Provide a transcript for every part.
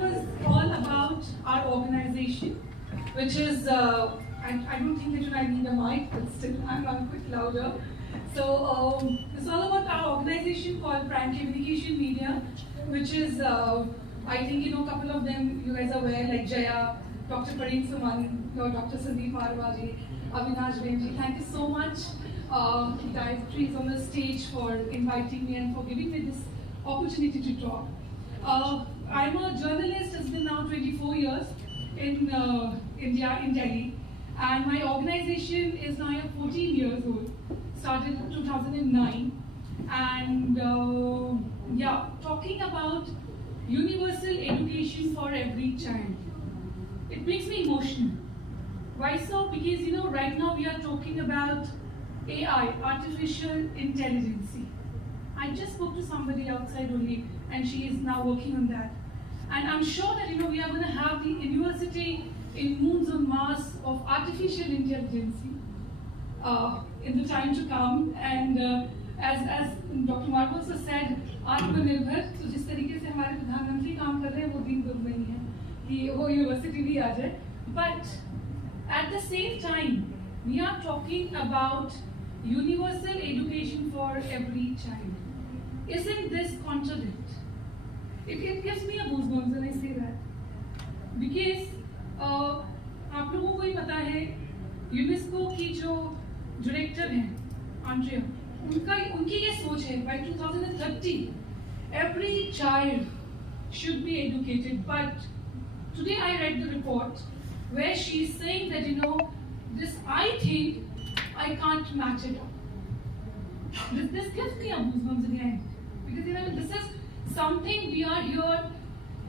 that was all about our organization, which is, I don't think that I need a mic, but still I'm a bit louder. So it's all about our organization called Prime Communication Media, which is, I think, a couple of them you guys are aware, like Jaya, Dr. Pareen Somani, Dr. Sandeep Marwaji, Avinash Benji. Thank you so much, Gayatri is on the stage, for inviting me and for giving me this opportunity to talk. I'm a journalist. It's been now 24 years in India, in Delhi, and my organization is now 14 years old. Started in 2009, and talking about universal education for every child. It makes me emotional. Why so? Because right now we are talking about AI, artificial intelligence. I just spoke to somebody outside only, and she is now working on that. And I'm sure that we are going to have the university in moons on Mars of artificial intelligence in the time to come. And as Dr. Marwa also said, आत्मनिर्भर, तो जिस तरीके से हमारे प्रधानमंत्री काम कर रहे हैं वो दिन दूर नहीं है कि वो यूनिवर्सिटी भी आ जाए. But at the same time, we are talking about universal education for every child. Isn't this contradict? It gives me a goosebumps when I say that. Because आप लोगों को ही पता है, यूनेस्को की जो डायरेक्टर हैं, आंड्रिया, उनकी ये सोच है, by 2030, every child should be educated. But today I read the report where she's saying that this, I think I can't match it up. This gives me a goosebumps again, because this is something we are here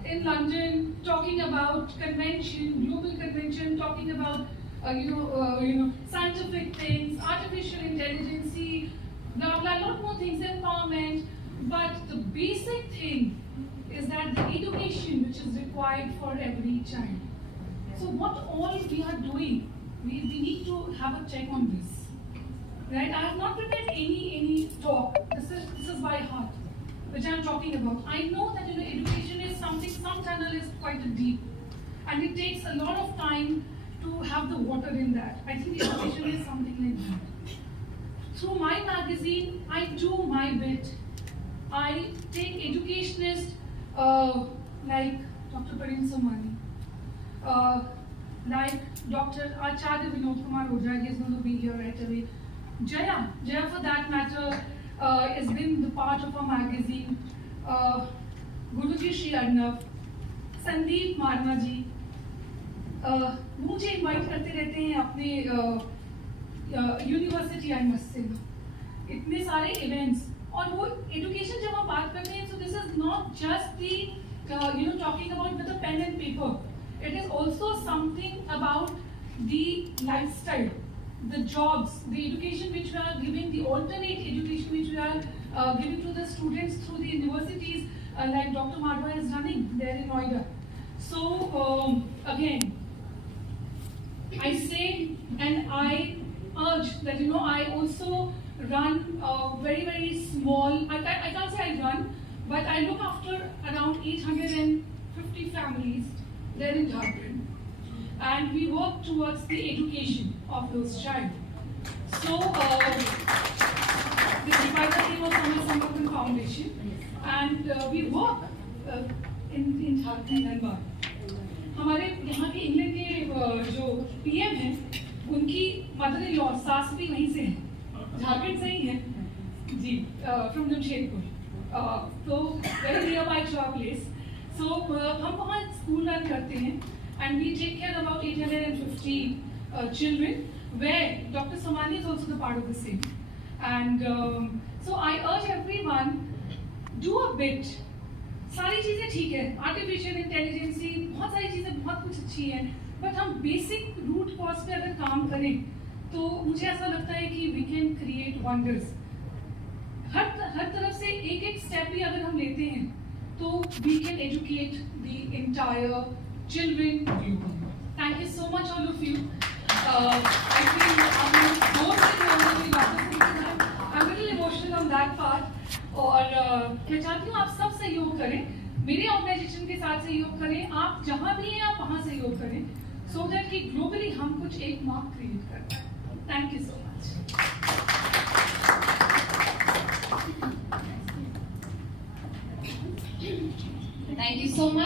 in London talking about convention, global convention, talking about scientific things, artificial intelligence, blah blah, lot more things, empowerment. But the basic thing is that the education which is required for every child. So what all we are doing, we need to have a check on this. Right? I have not prepared any talk. This is by heart, which I am talking about. I know that education is something, some tunnel is quite deep, and it takes a lot of time to have the water in that. I think education is something like that. Through my magazine, I do my bit. I take educationists like Dr. Pareen Somani, like Dr. Acharya Vinod Kumar Ojha, he is going to be here right away. Jaya for that matter, has been the part of our magazine. Guruji Shri Arnav, Sandeep Marma ji, मुझे invite करते रहते हैं अपने university, I must say, इतने सारे events. और वो education जब हम बात करते हैं, so this is not just the talking about with a pen and paper. It is also something about the lifestyle, the jobs, the education which we are giving, the alternate education which we are giving to the students through the universities, like Dr. Marwa is running there in Noida. So again, I say and I urge that I also run very very small. I can't say I run, but I look after around 850 families there in Jharkhand, and we work towards the education of those child. So this is by the name of Samarthan Foundation, and we work in Jharkhand and Bar. हमारे यहाँ के England के जो PM हैं, उनकी mother in law सास भी वहीं से है, झारखंड से ही है जी, फ्रॉम जमशेदपुर. तो very nearby to our place. So हम वहाँ स्कूल रन करते हैं, and we take care about 850 children, where Dr. Somani is also the part of the same. And so I urge everyone, do a bit. सारी चीज़ें ठीक है, artificial intelligence, बहुत सारी चीज़ें बहुत कुछ अच्छी है, बट हम बेसिक रूट कॉज पे अगर काम करें तो मुझे ऐसा लगता है कि वी कैन क्रिएट वंडर्स. हर तरफ से एक एक स्टेप भी अगर हम लेते हैं तो we can educate the entire children globally. Thank you so much all of you. I am little emotional on that part. और मैं चाहती हूँ आप सब सहयोग करें. मेरे ऑर्गेनाइजेशन के साथ साथ सहयोग करें, आप जहां भी हैं आप वहां सहयोग करें, सो दैट कि ग्लोबली हम कुछ एक मार्क क्रिएट कर पाए। Thank you so much. Thank you so much.